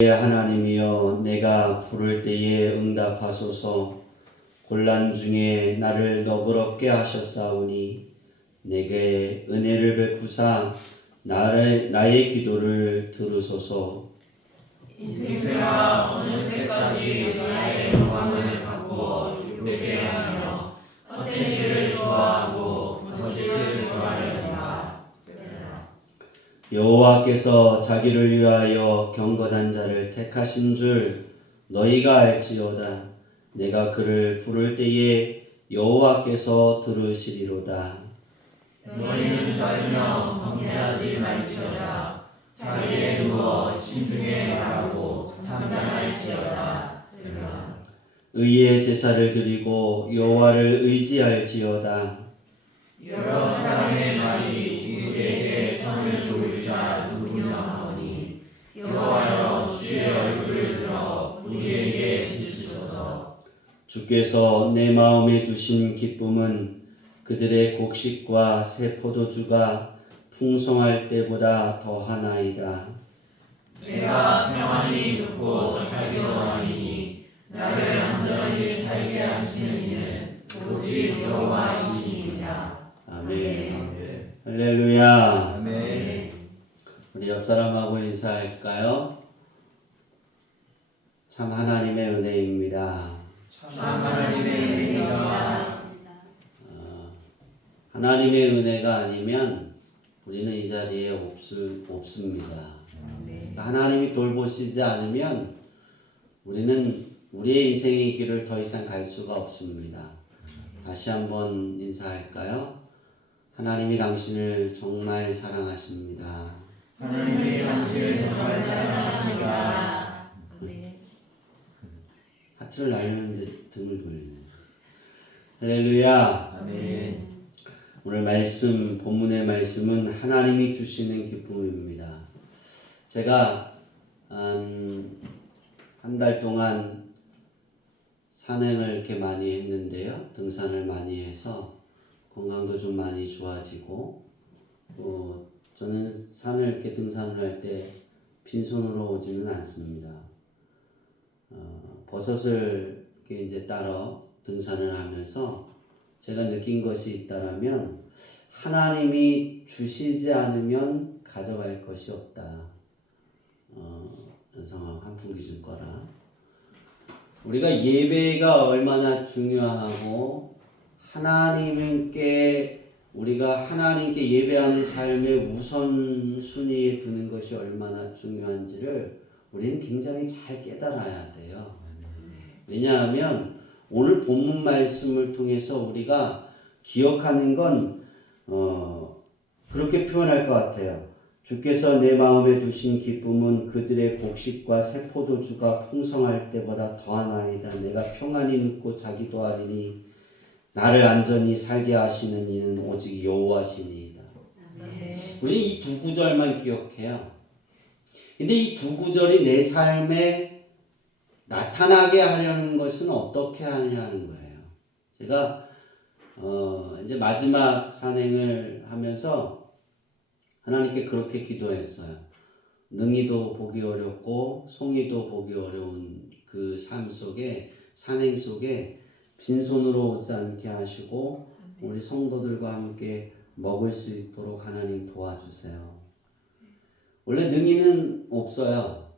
하나님이여, 내가 부를 때에 응답하소서. 곤란 중에 나를 너그럽게 하셨사오니 내게 은혜를 베푸사 나의 기도를 들으소서. 인생아 어느 때까지 나의 영광을 바꾸어 이루게 하며 헛된 일을 좋아하고 거짓을 구하려는가. 여호와께서 자기를 위하여 경건한 자를 택하신 줄 너희가 알지어다. 내가 그를 부를 때에 여호와께서 들으시리로다. 너희는 떨며 범죄하지 말지어다. 자리에 누워 신중에 말하고 잠잠할지어다. 의의 제사를 드리고 여호와를 의지할지어다. 여러 사람의 말이 우리에게 선을 보일 자 누구냐하오니 여호와여 주의 얼굴을 들어 우리에게 비추소서. 주께서 내 마음에 두신 기쁨은 그들의 곡식과 새 포도주가 풍성할 때보다 더하나이다. 내가 평안히 눕고 자기 원하니 나를 안전하게 살게 하시는 이는 오직 여호와이시니이다. 아멘. 할렐루야. 아멘. 우리 옆 사람하고 인사할까요? 참 하나님의 은혜입니다. 참 하나님의 은혜입니다. 하나님의 은혜가 아니면 우리는 이 자리에 없습니다. 하나님이 돌보시지 않으면 우리는 우리의 인생의 길을 더 이상 갈 수가 없습니다. 다시 한번 인사할까요? 하나님이 당신을 정말 사랑하십니다. 하나님이 당신을 정말 사랑하십니다. 하트를 날리는데 등을 돌리네. 할렐루야. 아멘. 오늘 본문의 말씀은 하나님이 주시는 기쁨입니다. 제가 한 달 동안 산행을 이렇게 많이 했는데요. 등산을 많이 해서 건강도 좀 많이 좋아지고, 저는 산을 이렇게 등산을 할 때 빈손으로 오지는 않습니다. 버섯을 이렇게 이제 따러 등산을 하면서 제가 느낀 것이 있다라면 하나님이 주시지 않으면 가져갈 것이 없다. 연상하고 한풍기 준 거라. 우리가 예배가 얼마나 중요하고 우리가 하나님께 예배하는 삶의 우선순위에 두는 것이 얼마나 중요한지를 우리는 굉장히 잘 깨달아야 돼요. 왜냐하면 오늘 본문 말씀을 통해서 우리가 기억하는 건 그렇게 표현할 것 같아요. 주께서 내 마음에 두신 기쁨은 그들의 곡식과 새 포도주가 풍성할 때보다 더하나이다. 내가 평안히 눕고 자기도 하리니 나를 안전히 살게 하시는 이는 오직 여호와시니이다. 우리 이 두 구절만 기억해요. 근데 이 두 구절이 내 삶에 나타나게 하려는 것은 어떻게 하냐는 거예요. 제가 이제 마지막 산행을 하면서 하나님께 그렇게 기도했어요. 능이도 보기 어렵고 송이도 보기 어려운 그 삶 속에, 산행 속에 빈손으로 오지 않게 하시고 우리 성도들과 함께 먹을 수 있도록 하나님 도와주세요. 원래 능이는 없어요.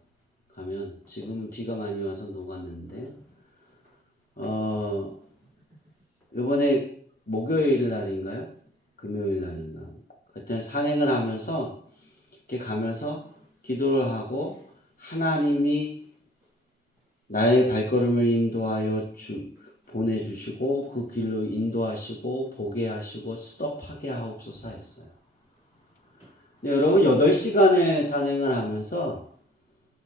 가면 지금 비가 많이 와서 녹았는데 이번에 목요일 날인가요? 금요일 날인가? 그때 산행을 하면서 이렇게 가면서 기도를 하고 하나님이 나의 발걸음을 인도하여 보내주시고 그 길로 인도하시고 보게 하시고 스톱하게 하옵소서 했어요. 근데 여러분 8시간의 산행을 하면서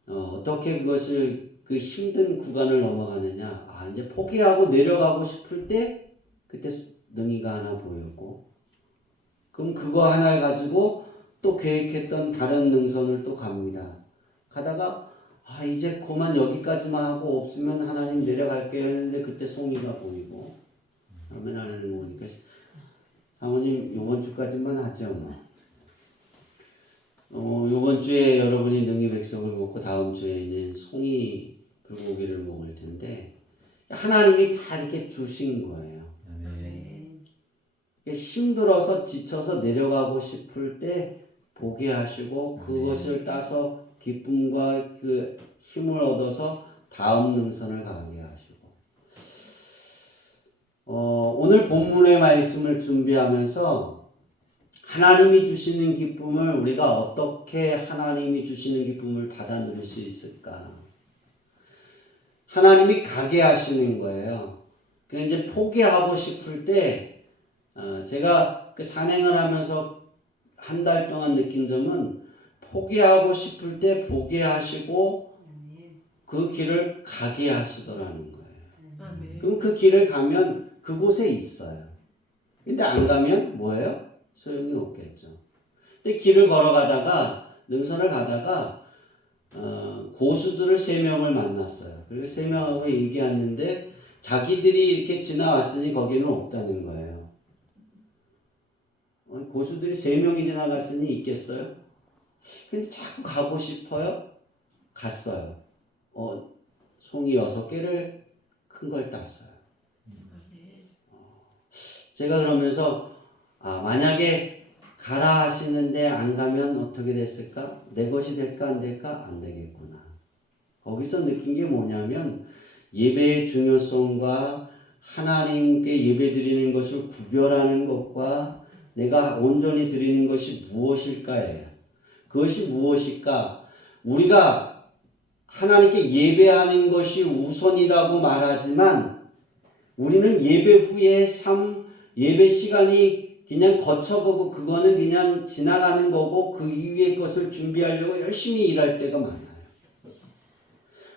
어떻게 그것을 그 힘든 구간을 넘어가느냐. 이제 포기하고 내려가고 싶을 때 그때 능이가 하나 보였고 그럼 그거 하나를 가지고 또 계획했던 다른 능선을 또 갑니다. 가다가 이제 그만 여기까지만 하고 없으면 하나님 내려갈게요 했는데 그때 송이가 보이고 그러면 하나님 오니까 사모님 이번 주까지만 하죠 뭐. 요번 주에 여러분이 능이백석을 먹고 다음 주에는 송이 불고기를 먹을 텐데 하나님이 다 이렇게 주신 거예요. 힘들어서 지쳐서 내려가고 싶을 때 보게 하시고 그것을 따서 기쁨과 그 힘을 얻어서 다음 능선을 가게 하시고 오늘 본문의 말씀을 준비하면서 하나님이 주시는 기쁨을 우리가 어떻게 하나님이 주시는 기쁨을 받아 누릴 수 있을까? 하나님이 가게 하시는 거예요. 그러니까 이제 포기하고 싶을 때 제가 그 산행을 하면서 한 달 동안 느낀 점은 포기하고 싶을 때 포기하시고 그 길을 가게 하시더라는 거예요. 그럼 그 길을 가면 그곳에 있어요. 근데 안 가면 뭐예요? 소용이 없겠죠. 근데 길을 걸어가다가 능선을 가다가 고수들을 3명을 만났어요. 그리고 3명하고 얘기하는데 자기들이 이렇게 지나왔으니 거기는 없다는 거예요. 고수들이 3명이 지나갔으니 있겠어요? 근데 자꾸 가고 싶어요? 갔어요. 송이 6개를 큰 걸 땄어요. 제가 그러면서 만약에 가라 하시는데 안 가면 어떻게 됐을까? 내 것이 될까 안 될까? 안 되겠구나. 거기서 느낀 게 뭐냐면 예배의 중요성과 하나님께 예배 드리는 것을 구별하는 것과 내가 온전히 드리는 것이 무엇일까예요. 그것이 무엇일까? 우리가 하나님께 예배하는 것이 우선이라고 말하지만 우리는 예배 후에 예배 시간이 그냥 거쳐보고 그거는 그냥 지나가는 거고 그 이후의 것을 준비하려고 열심히 일할 때가 많아요.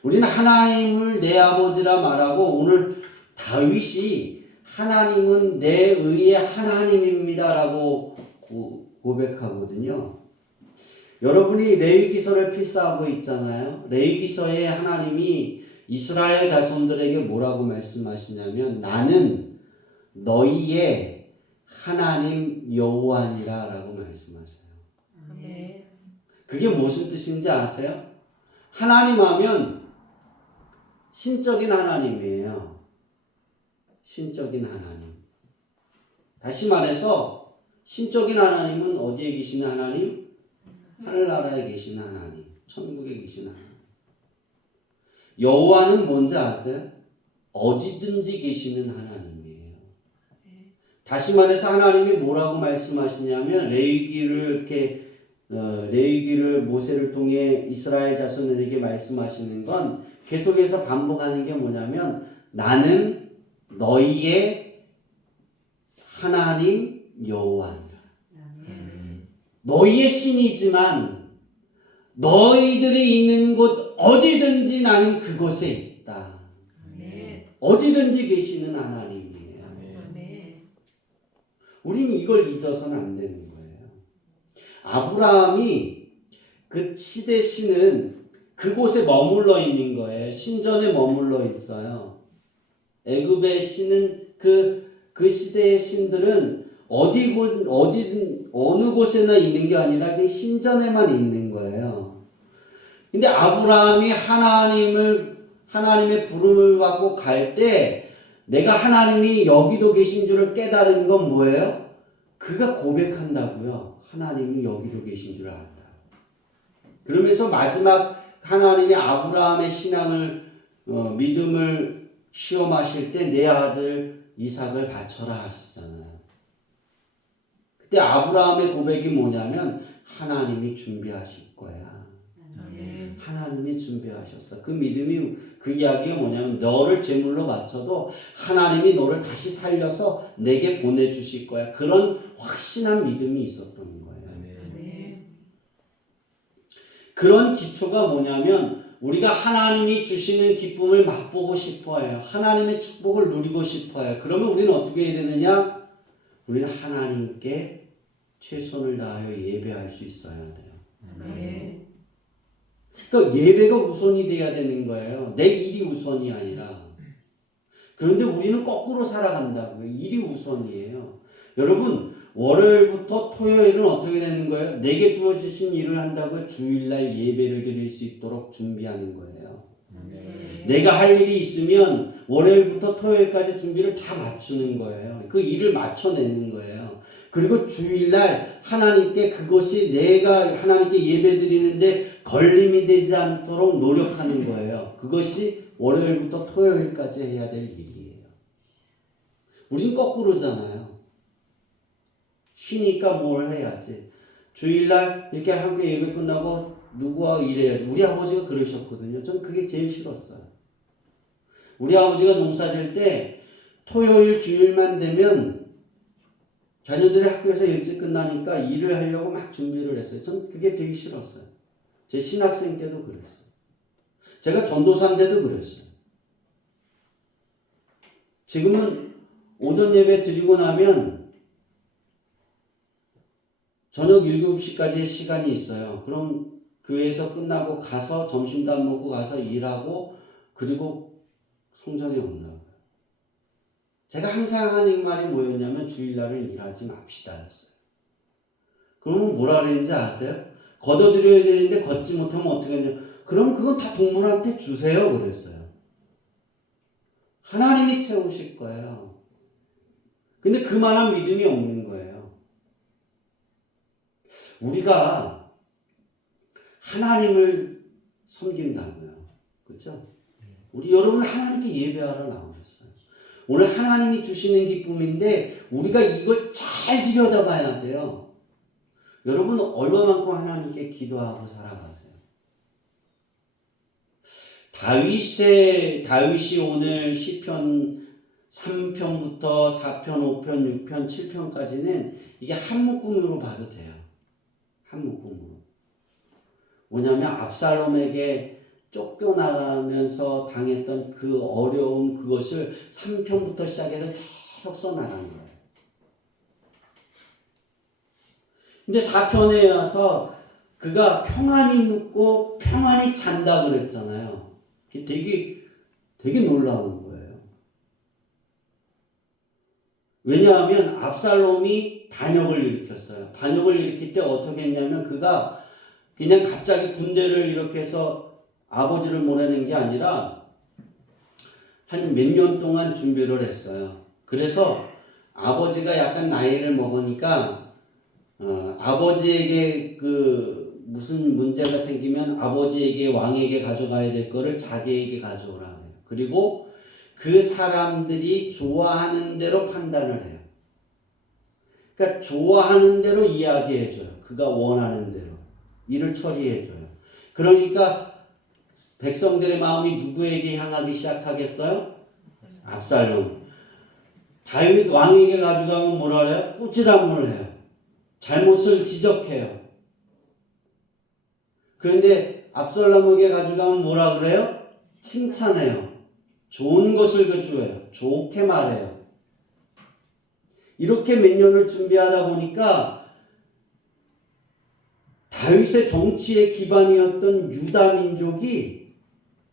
우리는 하나님을 내 아버지라 말하고 오늘 다윗이 하나님은 내 의의 하나님입니다 라고 고백하거든요. 여러분이 레위기서를 필사하고 있잖아요. 레위기서에 하나님이 이스라엘 자손들에게 뭐라고 말씀하시냐면 나는 너희의 하나님 여호와니라 라고 말씀하세요. 그게 무슨 뜻인지 아세요? 하나님 하면 신적인 하나님이에요. 신적인 하나님. 다시 말해서 신적인 하나님은 어디에 계시는 하나님? 하늘나라에 계시는 하나님. 천국에 계시는 하나님. 여호와는 뭔지 아세요? 어디든지 계시는 하나님이에요. 다시 말해서 하나님이 뭐라고 말씀하시냐면 레위기를 모세를 통해 이스라엘 자손에게 말씀하시는 건 계속해서 반복하는 게 뭐냐면 나는 너희의 하나님 여호와니라. 너희의 신이지만 너희들이 있는 곳 어디든지 나는 그곳에 있다. 어디든지 계시는 하나님이에요. 우리는 이걸 잊어서는 안 되는 거예요. 아브라함이 그 시대 신은 그곳에 머물러 있는 거예요. 신전에 머물러 있어요. 애굽의 신은 그 시대의 신들은 어느 곳에나 있는 게 아니라 그 신전에만 있는 거예요. 근데 아브라함이 하나님의 부름을 받고 갈 때 내가 하나님이 여기도 계신 줄을 깨달은 건 뭐예요? 그가 고백한다고요. 하나님이 여기도 계신 줄 안다. 그러면서 마지막 하나님이 아브라함의 믿음을 시험하실 때 내 아들 이삭을 바쳐라 하시잖아요. 그때 아브라함의 고백이 뭐냐면 하나님이 준비하실 거야. 하나님이 준비하셨어. 그 믿음이 그 이야기가 뭐냐면 너를 제물로 바쳐도 하나님이 너를 다시 살려서 내게 보내주실 거야. 그런 확신한 믿음이 있었던 거예요. 그런 기초가 뭐냐면 우리가 하나님이 주시는 기쁨을 맛보고 싶어해요. 하나님의 축복을 누리고 싶어해요. 그러면 우리는 어떻게 해야 되느냐? 우리는 하나님께 최선을 다하여 예배할 수 있어야 돼요. 그러니까 예배가 우선이 돼야 되는 거예요. 내 일이 우선이 아니라. 그런데 우리는 거꾸로 살아간다고요. 일이 우선이에요. 여러분, 월요일부터 토요일은 어떻게 되는 거예요? 내게 주어주신 일을 한다고 주일날 예배를 드릴 수 있도록 준비하는 거예요. 내가 할 일이 있으면 월요일부터 토요일까지 준비를 다 맞추는 거예요. 그 일을 맞춰내는 거예요. 그리고 주일날 하나님께 그것이 내가 하나님께 예배 드리는데 걸림이 되지 않도록 노력하는 거예요. 그것이 월요일부터 토요일까지 해야 될 일이에요. 우린 거꾸로잖아요. 쉬니까 뭘 해야지. 주일날 이렇게 함께 예배 끝나고 누구와 일해야지. 우리 아버지가 그러셨거든요. 전 그게 제일 싫었어요. 우리 아버지가 농사 질 때 토요일 주일만 되면 자녀들이 학교에서 일찍 끝나니까 일을 하려고 막 준비를 했어요. 전 그게 되게 싫었어요. 제 신학생 때도 그랬어요. 제가 전도사인데도 그랬어요. 지금은 오전 예배 드리고 나면 저녁 7시까지의 시간이 있어요. 그럼 교회에서 끝나고 가서 점심도 안 먹고 가서 일하고 그리고 성전에 온다고요. 제가 항상 하는 말이 뭐였냐면 주일날은 일하지 맙시다 였어요. 그러면 뭐라 그랬는지 아세요? 걷어들여야 되는데 걷지 못하면 어떻게 하냐. 그럼 그건 다 동물한테 주세요 그랬어요. 하나님이 채우실 거예요. 근데 그만한 믿음이 없는 거예요. 우리가 하나님을 섬긴다고요. 그렇죠? 우리 여러분 하나님께 예배하러 나오셨어요. 오늘 하나님이 주시는 기쁨인데 우리가 이걸 잘 들여다봐야 돼요. 여러분 얼마만큼 하나님께 기도하고 살아가세요? 다윗이 오늘 시편 3편부터 4편, 5편, 6편, 7편까지는 이게 한 묶음으로 봐도 돼요. 한 묶음으로. 뭐냐면 압살롬에게 쫓겨나가면서 당했던 그 어려움 그것을 3편부터 시작해서 계속 써나가는 거예요. 근데 4편에 와서 그가 평안히 눕고 평안히 잔다 그랬잖아요. 되게 놀라운 거예요. 왜냐하면 압살롬이 반역을 일으켰어요. 반역을 일으킬 때 어떻게 했냐면 그가 그냥 갑자기 군대를 이렇게 해서 아버지를 몰아낸 게 아니라 한 몇 년 동안 준비를 했어요. 그래서 아버지가 약간 나이를 먹으니까 아버지에게 무슨 문제가 생기면 아버지에게 왕에게 가져가야 될 거를 자기에게 가져오라 해요. 그리고 그 사람들이 좋아하는 대로 판단을 해요. 그러니까 좋아하는 대로 이야기해줘요. 그가 원하는 대로 일을 처리해줘요. 그러니까 백성들의 마음이 누구에게 향하기 시작하겠어요? 압살롬. 다윗 왕에게 가져가면 뭐라 해요? 꾸지람을 해요. 잘못을 지적해요. 그런데 압살롬에게 가져가면 뭐라 그래요? 칭찬해요. 좋은 것을 그주어요. 좋게 말해요. 이렇게 몇 년을 준비하다 보니까 다윗의 정치의 기반이었던 유다 민족이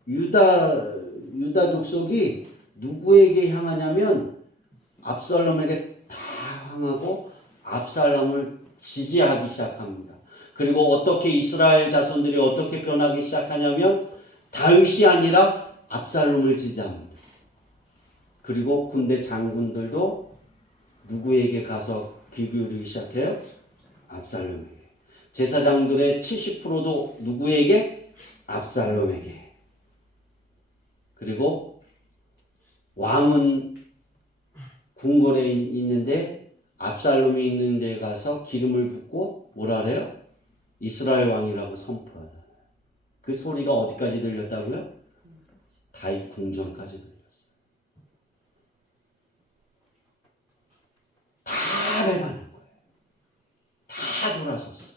유다 족속이 누구에게 향하냐면 압살롬에게 다 향하고 압살롬을 지지하기 시작합니다. 그리고 어떻게 이스라엘 자손들이 어떻게 변하기 시작하냐면 다윗이 아니라 압살롬을 지지합니다. 그리고 군대 장군들도 누구에게 가서 귀 기울이기 시작해요? 압살롬에게. 제사장들의 70%도 누구에게? 압살롬에게. 그리고 왕은 궁궐에 있는데 압살롬이 있는 데 가서 기름을 붓고 뭐라 그래요? 이스라엘 왕이라고 선포하잖아요. 그 소리가 어디까지 들렸다고요? 다윗 궁전까지 들렸어요. 다 배반한 거예요. 다 돌아섰어요.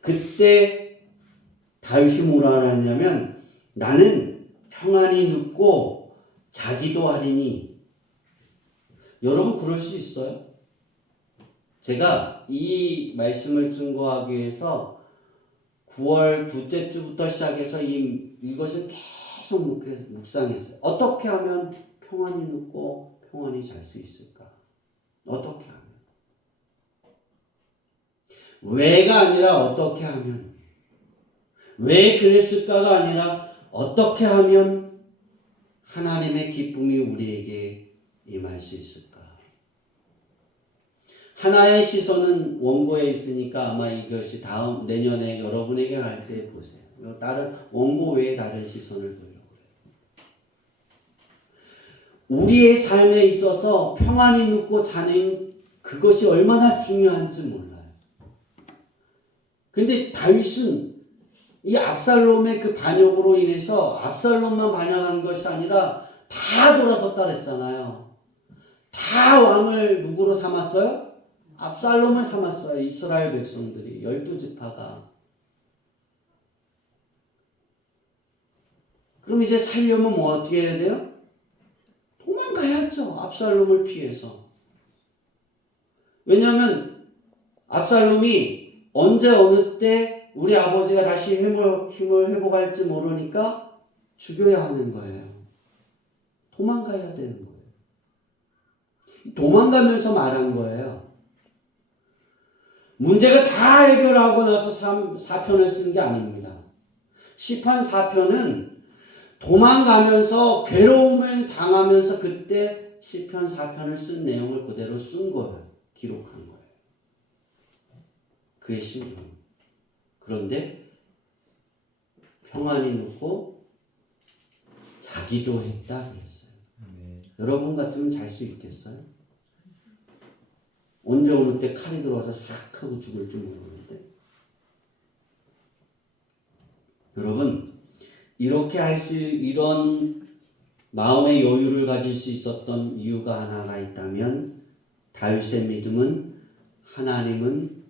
그때 다윗이 뭐라 하냐면 나는 평안히 눕고 자기도 하리니. 여러분 그럴 수 있어요? 제가 이 말씀을 증거하기 위해서 9월 둘째 주부터 시작해서 이것을 계속 묵상했어요. 어떻게 하면 평안히 눕고 평안히 잘 수 있을까? 어떻게 하면? 왜가 아니라 어떻게 하면, 왜 그랬을까가 아니라 어떻게 하면 하나님의 기쁨이 우리에게 임할 수 있을까? 하나의 시선은 원고에 있으니까 아마 이것이 다음 내년에 여러분에게 갈 때 보세요. 다른 원고 외에 다른 시선을 보려고 해요. 우리의 삶에 있어서 평안이 눕고 자는 그것이 얼마나 중요한지 몰라요. 근데 다윗은 이 압살롬의 그 반역으로 인해서 압살롬만 반역한 것이 아니라 다 돌아섰다 그랬잖아요. 다 왕을 누구로 삼았어요? 압살롬을 삼았어요. 이스라엘 백성들이 12지파가. 그럼 이제 살려면 뭐 어떻게 해야 돼요? 도망가야죠. 압살롬을 피해서. 왜냐하면 압살롬이 언제 어느 때 우리 아버지가 다시 힘을 회복할지 모르니까 죽여야 하는 거예요. 도망가야 되는 거예요. 도망가면서 말한 거예요. 문제가 다 해결하고 나서 4편을 쓴 게 아닙니다. 시편 4편은 도망가면서 괴로움을 당하면서 그때 시편 4편을 쓴 내용을 그대로 쓴 거예요. 기록한 거예요. 그의 심정. 그런데 평안이 눕고 자기도 했다 그랬어요. 여러분 같으면 잘 수 있겠어요? 언제 어느 때 칼이 들어와서 싹 하고 죽을 줄 모르는데. 여러분, 이렇게 이런 마음의 여유를 가질 수 있었던 이유가 하나가 있다면 다윗의 믿음은 하나님은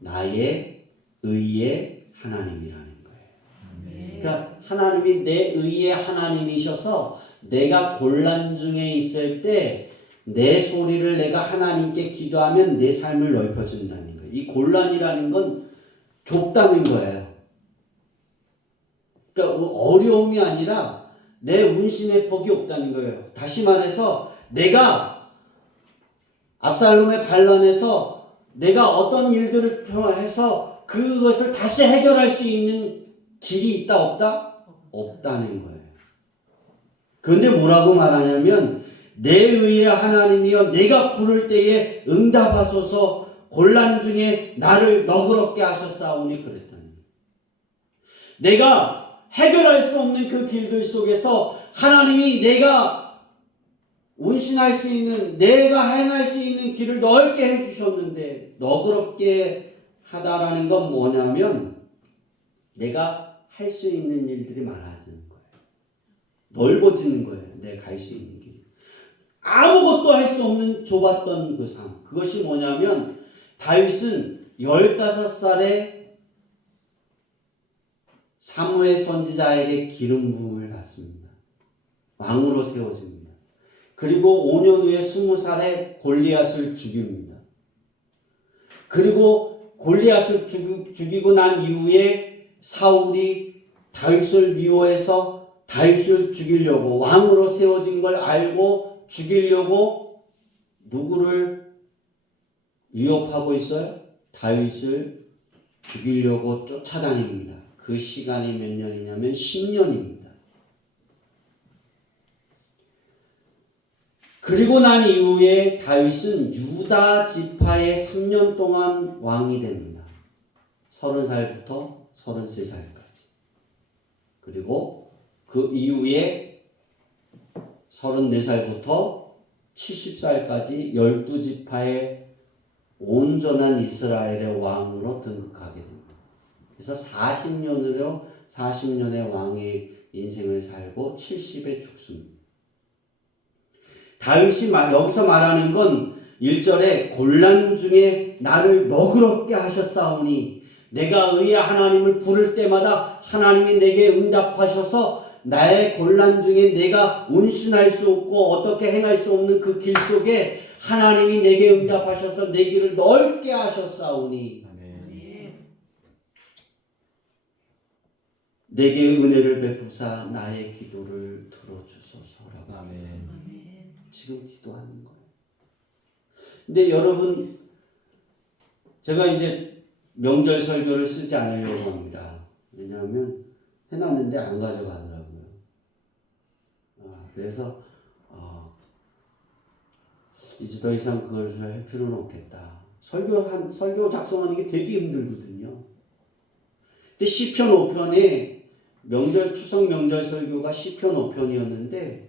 나의 의의 하나님이라는 거예요. 그러니까 하나님이 내 의의 하나님이셔서 내가 곤란 중에 있을 때 내 소리를 내가 하나님께 기도하면 내 삶을 넓혀준다는 거예요. 이 곤란이라는 건 좁다는 거예요. 그러니까 어려움이 아니라 내 운신의 폭이 없다는 거예요. 다시 말해서 내가 압살롬의 반란에서 내가 어떤 일들을 해서 그것을 다시 해결할 수 있는 길이 있다 없다? 없다는 거예요. 그런데 뭐라고 말하냐면 내 의의 하나님이여 내가 부를 때에 응답하소서 곤란 중에 나를 너그럽게 하셨사오니 그랬다니. 내가 해결할 수 없는 그 길들 속에서 하나님이 내가 운신할 수 있는, 내가 행할 수 있는 길을 넓게 해주셨는데 너그럽게 하다라는 건 뭐냐면 내가 할 수 있는 일들이 많아지는 거예요. 넓어지는 거예요. 내가 갈 수 있는 길. 아무것도 할 수 없는 좁았던 그 삶. 그것이 뭐냐면 다윗은 15살에 사무엘 선지자에게 기름 부음을 받습니다. 왕으로 세워집니다. 그리고 5년 후에 20살에 골리앗을 죽입니다. 그리고 골리앗을 죽이고 난 이후에 사울이 다윗을 미워해서 다윗을 죽이려고 왕으로 세워진 걸 알고 죽이려고 누구를 위협하고 있어요? 다윗을 죽이려고 쫓아다닙니다. 그 시간이 몇 년이냐면 10년입니다. 그리고 난 이후에 다윗은 유다 지파의 3년 동안 왕이 됩니다. 30살부터 33살까지. 그리고 그 이후에 34살부터 70살까지 12지파의 온전한 이스라엘의 왕으로 등극하게 됩니다. 그래서 40년의 왕의 인생을 살고 70에 죽습니다. 다윗이 여기서 말하는 건 1절에 곤란 중에 나를 너그럽게 하셨사오니 내가 의의 하나님을 부를 때마다 하나님이 내게 응답하셔서 나의 곤란 중에 내가 운신할 수 없고 어떻게 행할 수 없는 그 길 속에 하나님이 내게 응답하셔서 내 길을 넓게 하셨사오니 내게 은혜를 베푸사 나의 기도를 들어주소서라고. 지금 기도하는 거예요. 근데 여러분, 제가 이제 명절 설교를 쓰지 않으려고 합니다. 왜냐하면 해놨는데 안 가져가더라고요. 그래서 이제 더 이상 그걸 할 필요는 없겠다. 설교 작성하는 게 되게 힘들거든요. 근데 시편 5편에 추석 명절 설교가 시편 5편이었는데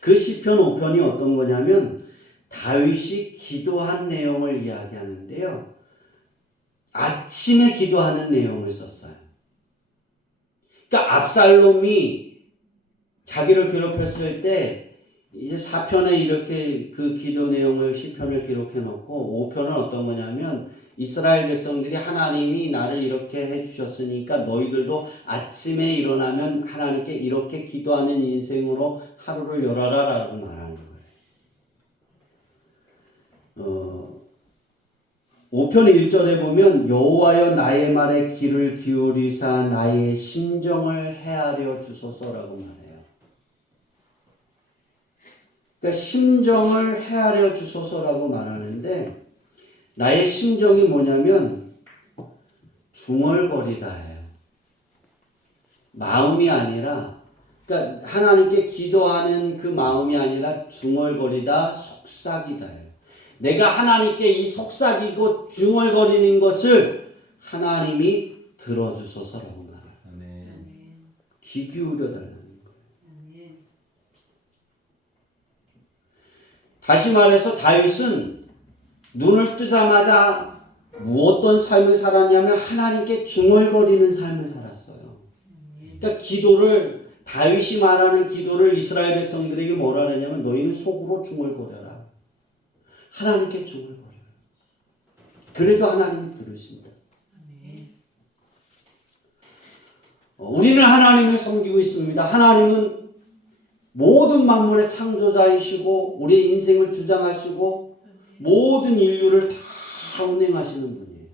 그 시편 5편이 어떤 거냐면 다윗이 기도한 내용을 이야기하는데요. 아침에 기도하는 내용을 썼어요. 그러니까 압살롬이 자기를 괴롭혔을 때 이제 4편에 이렇게 그 기도 내용을 시편을 기록해 놓고 5편은 어떤 거냐면 이스라엘 백성들이 하나님이 나를 이렇게 해주셨으니까 너희들도 아침에 일어나면 하나님께 이렇게 기도하는 인생으로 하루를 열어라 라고 말하는 거예요. 5편 1절에 보면 여호와여 나의 말에 귀를 기울이사 나의 심정을 헤아려 주소서라고 말해요. 그러니까 심정을 헤아려 주소서라고 말하는데 나의 심정이 뭐냐면 중얼거리다 해요. 마음이 아니라 그러니까 하나님께 기도하는 그 마음이 아니라 중얼거리다 속삭이다 해요. 내가 하나님께 이 속삭이고 중얼거리는 것을 하나님이 들어주소서라고 말해요. 귀 기울여 달라는 거예요. 다시 말해서 다윗은 눈을 뜨자마자 어떤 삶을 살았냐면 하나님께 중얼거리는 삶을 살았어요. 그러니까 기도를 다윗이 말하는 기도를 이스라엘 백성들에게 뭐라 하냐면 너희는 속으로 중얼거려라. 하나님께 중얼거려라. 그래도 하나님이 들으신다. 우리는 하나님을 섬기고 있습니다. 하나님은 모든 만물의 창조자이시고 우리의 인생을 주장하시고 모든 인류를 다 운행하시는 분이에요.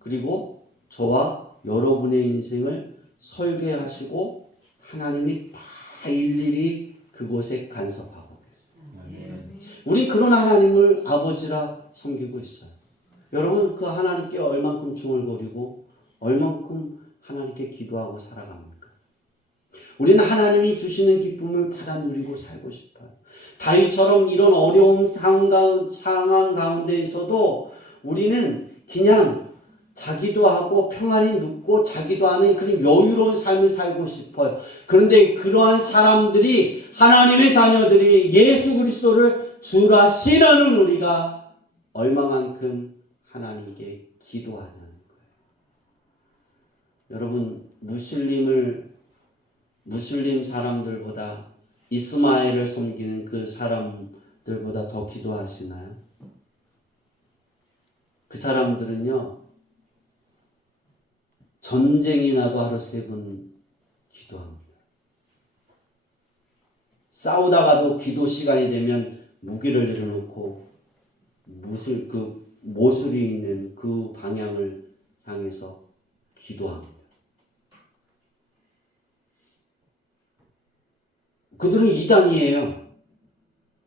그리고 저와 여러분의 인생을 설계하시고 하나님이 다 일일이 그곳에 간섭하고 계세요. 우리 그런 하나님을 아버지라 섬기고 있어요. 여러분 그 하나님께 얼만큼 중얼거리고 얼만큼 하나님께 기도하고 살아갑니까? 우리는 하나님이 주시는 기쁨을 받아 누리고 살고 싶어요. 다윗처럼 이런 어려운 상황 가운데에서도 우리는 그냥 자기도 하고 평안히 눕고 자기도 하는 그런 여유로운 삶을 살고 싶어요. 그런데 그러한 사람들이 하나님의 자녀들이 예수 그리스도를 주라 씨라는 우리가 얼마만큼 하나님께 기도하냐는 거예요. 여러분 무슬림 사람들보다 이스마엘을 섬기는 그 사람들보다 더 기도하시나요? 그 사람들은요 전쟁이 나도 하루 3번 기도합니다. 싸우다가도 기도 시간이 되면 무기를 내려놓고 모술이 있는 그 방향을 향해서 기도합니다. 그들은 이단이에요.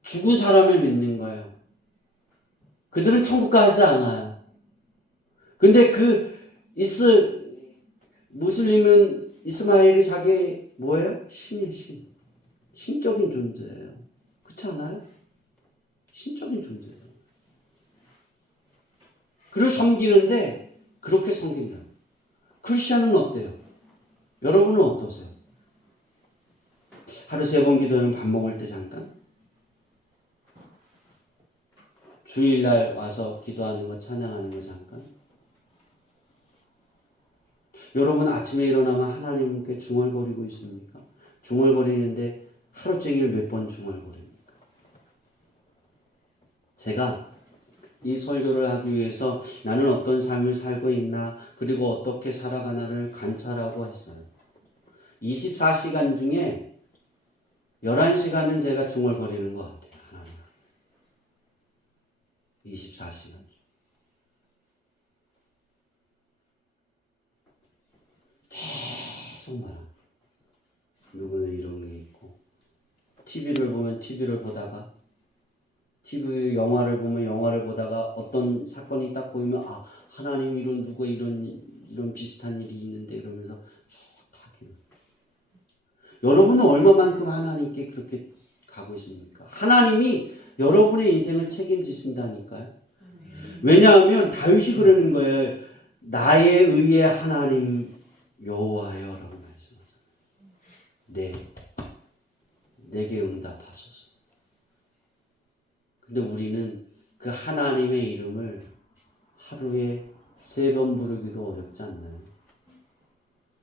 죽은 사람을 믿는 거예요. 그들은 천국 가지 않아요. 근데 무슬림은 이스마엘이 자기 뭐예요? 신의 신. 신적인 존재예요. 그렇지 않아요? 신적인 존재예요. 그를 섬기는데 그렇게 섬긴다. 크리스천은 어때요? 여러분은 어떠세요? 하루 3번 기도는 밥 먹을 때 잠깐? 주일날 와서 기도하는 거 찬양하는 거 잠깐? 여러분 아침에 일어나면 하나님께 중얼거리고 있습니까? 중얼거리는데 하루 종일 몇 번 중얼거립니까? 제가 이 설교를 하기 위해서 나는 어떤 삶을 살고 있나 그리고 어떻게 살아가나를 관찰하고 했어요. 24시간 중에 11시간은 제가 중얼거리는 것 같아요. 하나님. 24시간. 계속 말합니다. 누구는 이런 게 있고 TV를 보면 TV를 보다가 TV 영화를 보면 영화를 보다가 어떤 사건이 딱 보이면 하나님 이런 누가 이런 비슷한 일이 있는데 이러면서 다 기도. 여러분은 얼마만큼 하나님께 그렇게 가고 있습니까? 하나님이 여러분의 인생을 책임지신다니까요. 왜냐하면 다윗이 그러는 거예요. 나의 의의 하나님 여호와여라고 말씀하잖아요. 내게 응답하소서. 근데 우리는 그 하나님의 이름을 하루에 3번 부르기도 어렵지 않나요?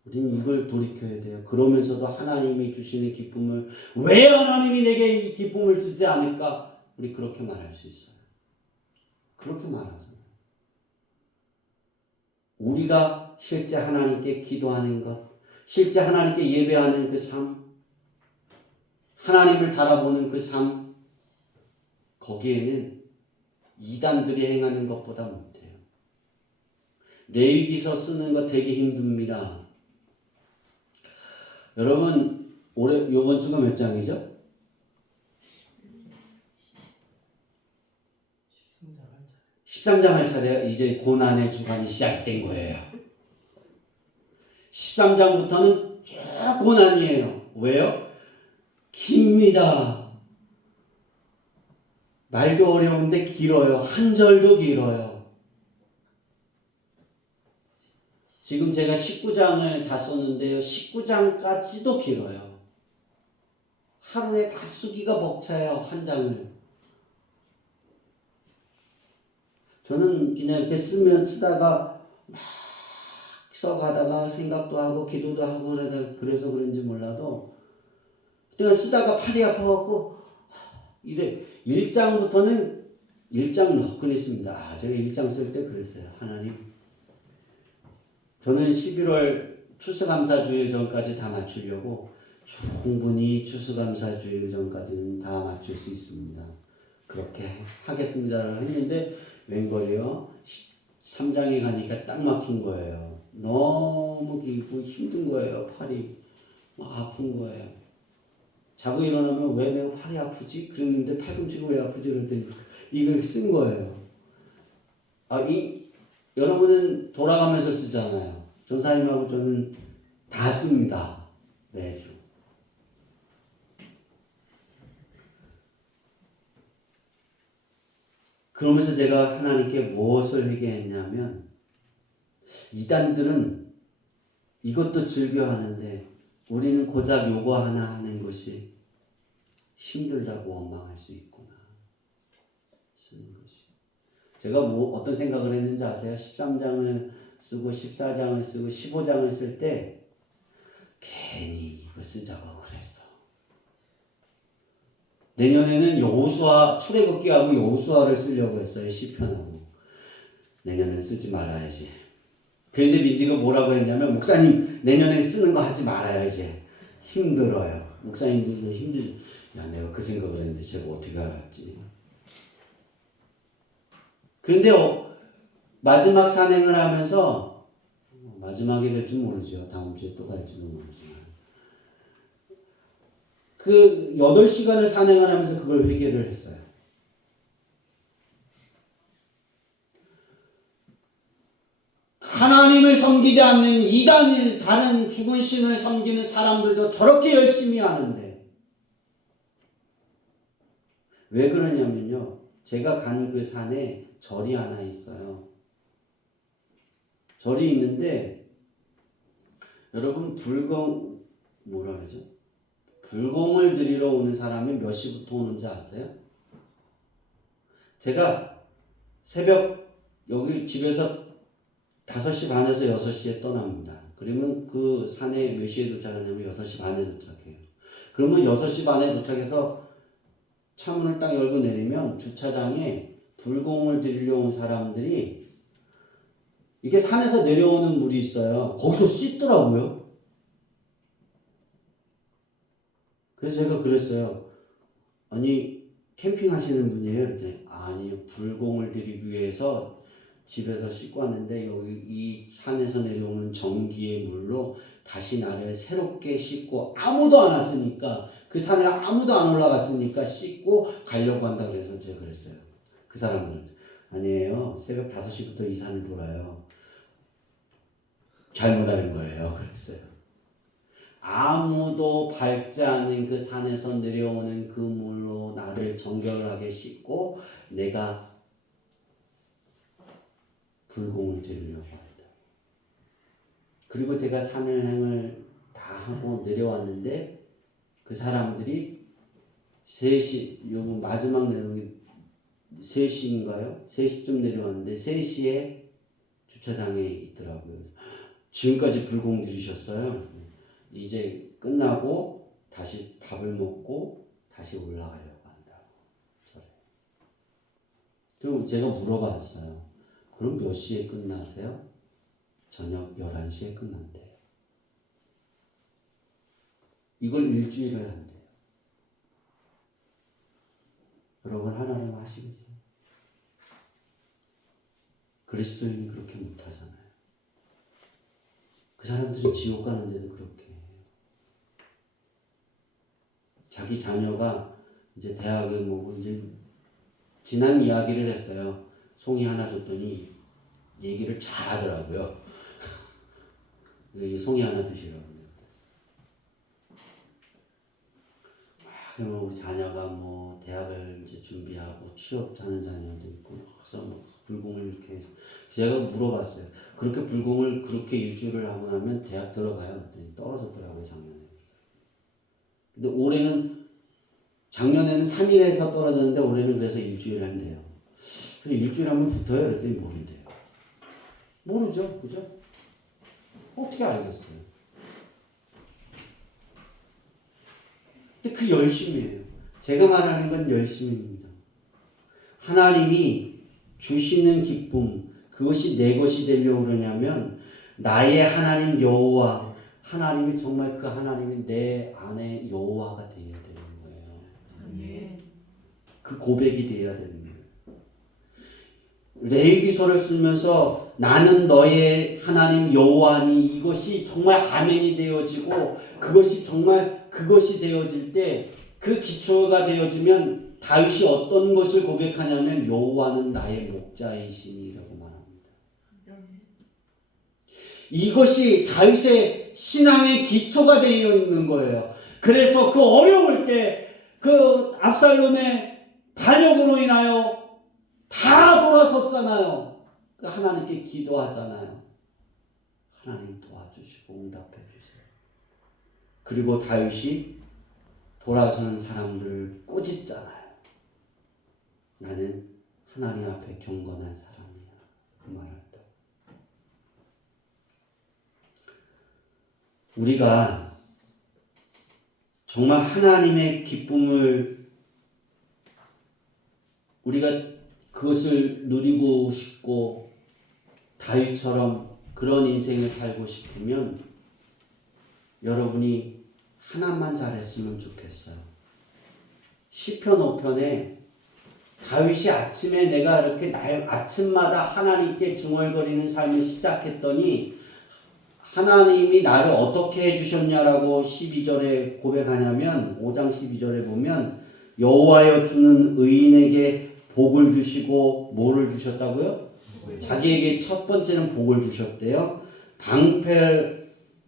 우리는 이걸 돌이켜야 돼요. 그러면서도 하나님이 주시는 기쁨을 왜 하나님이 내게 이 기쁨을 주지 않을까? 우리 그렇게 말할 수 있어요. 그렇게 말하잖아요. 우리가 실제 하나님께 기도하는 것, 실제 하나님께 예배하는 그 삶, 하나님을 바라보는 그 삶, 거기에는 이단들이 행하는 것보다 못해요. 레위기서 쓰는 거 되게 힘듭니다. 여러분, 요번 주가 몇 장이죠? 13장 할 차례. 이제 고난의 주간이 시작된 거예요. 13장부터는 쭉 고난이에요. 왜요? 깁니다. 말도 어려운데 길어요. 한 절도 길어요. 지금 제가 19장을 다 썼는데요. 19장까지도 길어요. 하루에 다 쓰기가 벅차요. 한 장을. 저는 그냥 이렇게 쓰다가 막 써가다가 생각도 하고 기도도 하고 그래서 그런지 몰라도 내가 쓰다가 팔이 아파갖고 이래 1장부터는 1장 너끈히 씁니다. 제가 1장 쓸 때 그랬어요. 하나님, 저는 11월 추수감사주일 전까지 다 맞추려고 충분히 추수감사주일 전까지는 다 맞출 수 있습니다. 그렇게 하겠습니다라고 했는데 웬걸요? 3장에 가니까 딱 막힌 거예요. 너무 길고 힘든 거예요. 팔이 막 아픈 거예요. 자고 일어나면 왜 내가 팔이 아프지? 그랬는데 팔꿈치가 왜 아프지? 그랬더니 이걸 쓴 거예요. 여러분은 돌아가면서 쓰잖아요. 전사님하고 저는 다 씁니다. 매주. 그러면서 제가 하나님께 무엇을 회개했냐면 이단들은 이것도 즐겨하는데 우리는 고작 요거 하나 하는 것이 힘들다고 원망할 수 있구나. 쓰는 것이. 제가 어떤 생각을 했는지 아세요? 13장을 쓰고 14장을 쓰고 15장을 쓸 때 괜히 이거 쓰자고 그랬어. 내년에는 여호수아 출애굽기하고 여호수아를 쓰려고 했어요. 시편하고. 내년엔 쓰지 말아야지. 그런데 민지가 뭐라고 했냐면 목사님 내년에 쓰는 거 하지 말아야지. 힘들어요. 목사님들도 힘들지. 야, 내가 그 생각을 했는데 제가 어떻게 알았지? 그런데 마지막 산행을 하면서 마지막이 될지 모르죠. 다음 주에 또 갈지는 모르지만 그 8시간을 산행을 하면서 그걸 회개를 했어요. 하나님을 섬기지 않는 이단인 다른 죽은 신을 섬기는 사람들도 저렇게 열심히 하는데 왜 그러냐면요. 제가 간 그 산에 절이 하나 있어요. 절이 있는데 여러분 뭐라 그러죠? 불공을 드리러 오는 사람이 몇 시부터 오는지 아세요? 제가 새벽 여기 집에서 5시 반에서 6시에 떠납니다. 그러면 그 산에 몇 시에 도착하냐면 6시 반에 도착해요. 그러면 6시 반에 도착해서 차문을 딱 열고 내리면 주차장에 불공을 드리러 온 사람들이 이게 산에서 내려오는 물이 있어요. 거기서 씻더라고요. 그래서 제가 그랬어요. 아니 캠핑 하시는 분이에요? 그랬더니 아니요. 불공을 드리기 위해서 집에서 씻고 왔는데 여기 이 산에서 내려오는 전기의 물로 다시 나를 새롭게 씻고 아무도 안 왔으니까 그 산에 아무도 안 올라갔으니까 씻고 가려고 한다 그래서 제가 그랬어요. 그 사람들한테 아니에요. 새벽 5시부터 이 산을 돌아요. 잘못 알은 거예요. 그랬어요. 아무도 밟지 않는 그 산에서 내려오는 그 물로 나를 정결하게 씻고 내가 불공을 드리려고 한다. 그리고 제가 산행을 다 하고 내려왔는데 그 사람들이 3시, 요 마지막 내려오기 3시인가요? 3시쯤 내려왔는데 3시에 주차장에 있더라고요. 지금까지 불공 들이셨어요? 이제 끝나고 다시 밥을 먹고 다시 올라가려고 한다고. 그럼 제가 물어봤어요. 그럼 몇 시에 끝나세요? 저녁 11시에 끝난대요. 이걸 일주일을 한대요. 여러분 하나님 아시겠어요? 그리스도인이 그렇게 못하잖아요. 그 사람들이 지옥 가는데도 그렇게 해요. 자기 자녀가 이제 대학에 뭐 이제 지난 이야기를 했어요. 송이 하나 줬더니 얘기를 잘 하더라고요. 송이 하나 드시라고 그러면 우리 자녀가 뭐 대학을 이제 준비하고 취업하는 자녀도 있고 그래서 뭐 불공을 이렇게 해서 제가 물어봤어요. 그렇게 불공을 그렇게 일주일을 하고 나면 대학 들어가요? 그랬더니 떨어졌더라고요 작년에. 근데 올해는 작년에는 3일 해서 떨어졌는데 올해는 그래서 일주일 한대요. 그래서 일주일 하면 붙어요? 그랬더니 모른대요. 모르죠, 그죠? 어떻게 알겠어요? 근데 그 열심이에요. 제가 말하는 건 열심입니다. 하나님이 주시는 기쁨, 그것이 내 것이 되려고 그러냐면 나의 하나님 여호와, 하나님이 정말 그 하나님이 내 안에 여호와가 되어야 되는 거예요. 아멘. 그 고백이 되어야 되는 거예요. 레위기서를 쓰면서 나는 너의 하나님 여호와니 이것이 정말 아멘이 되어지고 그것이 정말 그것이 되어질 때 그 기초가 되어지면 다윗이 어떤 것을 고백하냐면 여호와는 나의 목자이시니라고 말합니다. 이것이 다윗의 신앙의 기초가 되어 있는 거예요. 그래서 그 어려울 때 그 압살롬의 반역으로 인하여 다 돌아섰잖아요. 하나님께 기도하잖아요. 하나님 도와주시고 응답해 주세요. 그리고 다윗이 돌아서는 사람들을 꾸짖잖아요. 나는 하나님 앞에 경건한 사람이야. 그 말한다. 우리가 정말 하나님의 기쁨을 우리가 그것을 누리고 싶고 다윗처럼 그런 인생을 살고 싶으면 여러분이 하나만 잘했으면 좋겠어요. 시편 5편에 다윗이 아침에 내가 이렇게 아침마다 하나님께 중얼거리는 삶을 시작했더니 하나님이 나를 어떻게 해주셨냐라고 12절에 고백하냐면 5장 12절에 보면 여호와여 주는 의인에게 복을 주시고 뭐를 주셨다고요? 자기에게 첫 번째는 복을 주셨대요.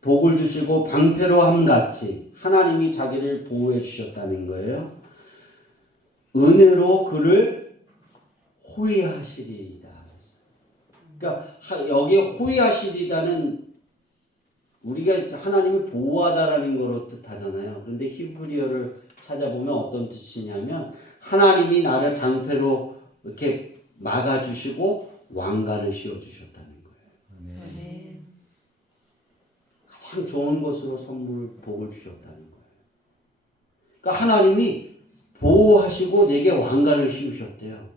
복을 주시고 방패로 함같이 하나님이 자기를 보호해 주셨다는 거예요. 은혜로 그를 호위하시리이다. 그러니까 여기에 호위하시리다는 우리가 하나님이 보호하다라는 거로 뜻하잖아요. 그런데 히브리어를 찾아보면 어떤 뜻이냐면 하나님이 나를 방패로 이렇게 막아주시고 왕관을 씌워주셨다는 거예요. 아멘. 가장 좋은 것으로 복을 주셨다는 거예요. 그러니까 하나님이 보호하시고 내게 왕관을 씌우셨대요.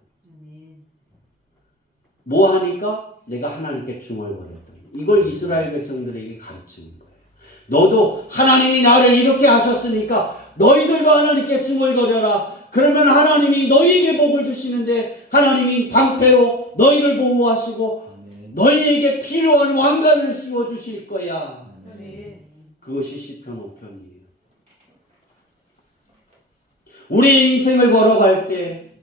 뭐 하니까? 내가 하나님께 중얼거렸다. 이걸 이스라엘 백성들에게 가르치는 거예요. 너도 하나님이 나를 이렇게 하셨으니까 너희들도 하나님께 중얼거려라. 그러면 하나님이 너희에게 복을 주시는데 하나님이 방패로 너희를 보호하시고 너희에게 필요한 왕관을 씌워주실 거야. 그것이 시편 5편이에요. 우리 인생을 걸어갈 때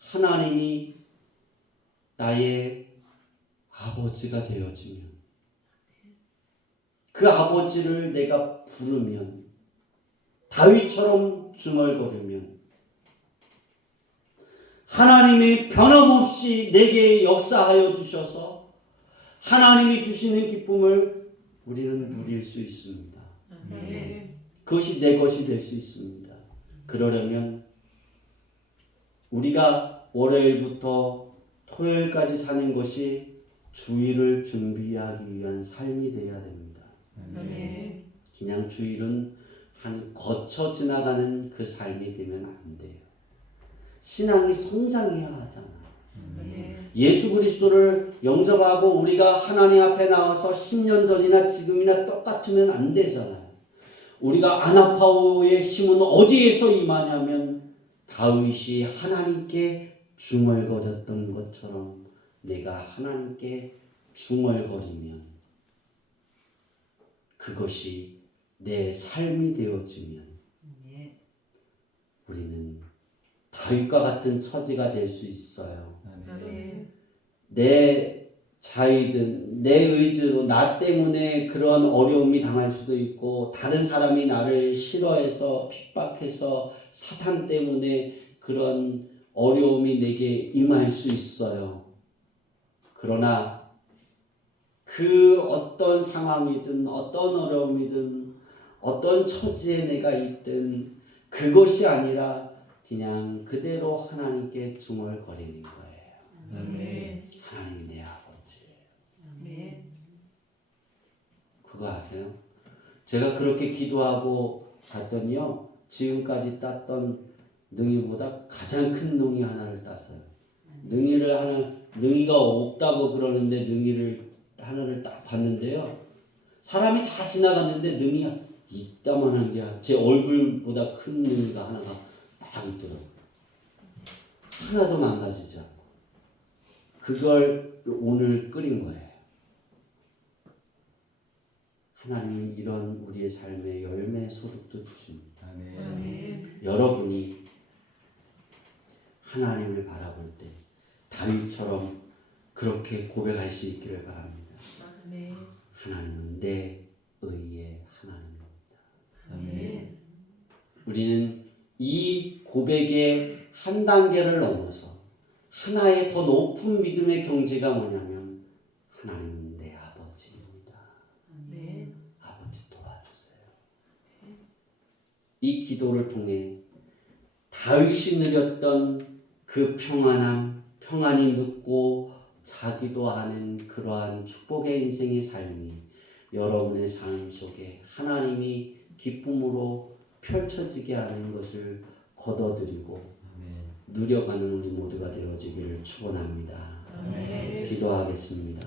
하나님이 나의 아버지가 되어지면, 그 아버지를 내가 부르면, 다윗처럼 중얼거리면 하나님이 변함없이 내게 역사하여 주셔서 하나님이 주시는 기쁨을 우리는 누릴 수 있습니다. 그것이 내 것이 될 수 있습니다. 그러려면 우리가 월요일부터 토요일까지 사는 것이 주일을 준비하기 위한 삶이 되어야 됩니다. 그냥 주일은 한 거쳐 지나가는 그 삶이 되면 안 돼요. 신앙이 성장해야 하잖아요. 예수 그리스도를 영접하고 우리가 하나님 앞에 나와서 10년 전이나 지금이나 똑같으면 안 되잖아요. 우리가 아나파오의 힘은 어디에서 임하냐면 다윗이 하나님께 중얼거렸던 것처럼 내가 하나님께 중얼거리면 그것이 내 삶이 되어지면 우리는 다윗과 같은 처지가 될 수 있어요. 내 자의든 내 의지로 나 때문에 그런 어려움이 당할 수도 있고 다른 사람이 나를 싫어해서 핍박해서 사탄 때문에 그런 어려움이 내게 임할 수 있어요. 그러나 그 어떤 상황이든 어떤 어려움이든 어떤 처지에 내가 있든 그것이 아니라 그냥 그대로 하나님께 중얼거리는 거예요. 하나님이 내 아버지예요. 그거 아세요? 제가 그렇게 기도하고 갔더니요, 지금까지 땄던 능이보다 가장 큰 능이 하나를 땄어요. 능이가 없다고 그러는데 능이를 하나를 딱 봤는데요, 사람이 다 지나갔는데 능이가 이따만한 게 제 얼굴보다 큰 능이가 하나가 딱 있더라고요. 하나도 망가지지 않고. 그걸 오늘 끓인 거예요. 하나님은 이런 우리의 삶의 열매 소득도 주십니다. 여러분이 하나님을 바라볼 때 다윗처럼 그렇게 고백할 수 있기를 바랍니다. 하나님은 내 의의 하나님입니다. 우리는 이 고백의 한 단계를 넘어서 하나의 더 높은 믿음의 경지가 뭐냐면 하나님은 내 아버지입니다. 아버지 도와주세요. 이 기도를 통해 다윗이 누렸던 그 평안함, 평안히 눕고 자기도 아는 그러한 축복의 인생의 삶이 여러분의 삶 속에 하나님이 기쁨으로 펼쳐지게 하는 것을 거둬들이고 누려가는 우리 모두가 되어지기를 축원합니다. 기도하겠습니다.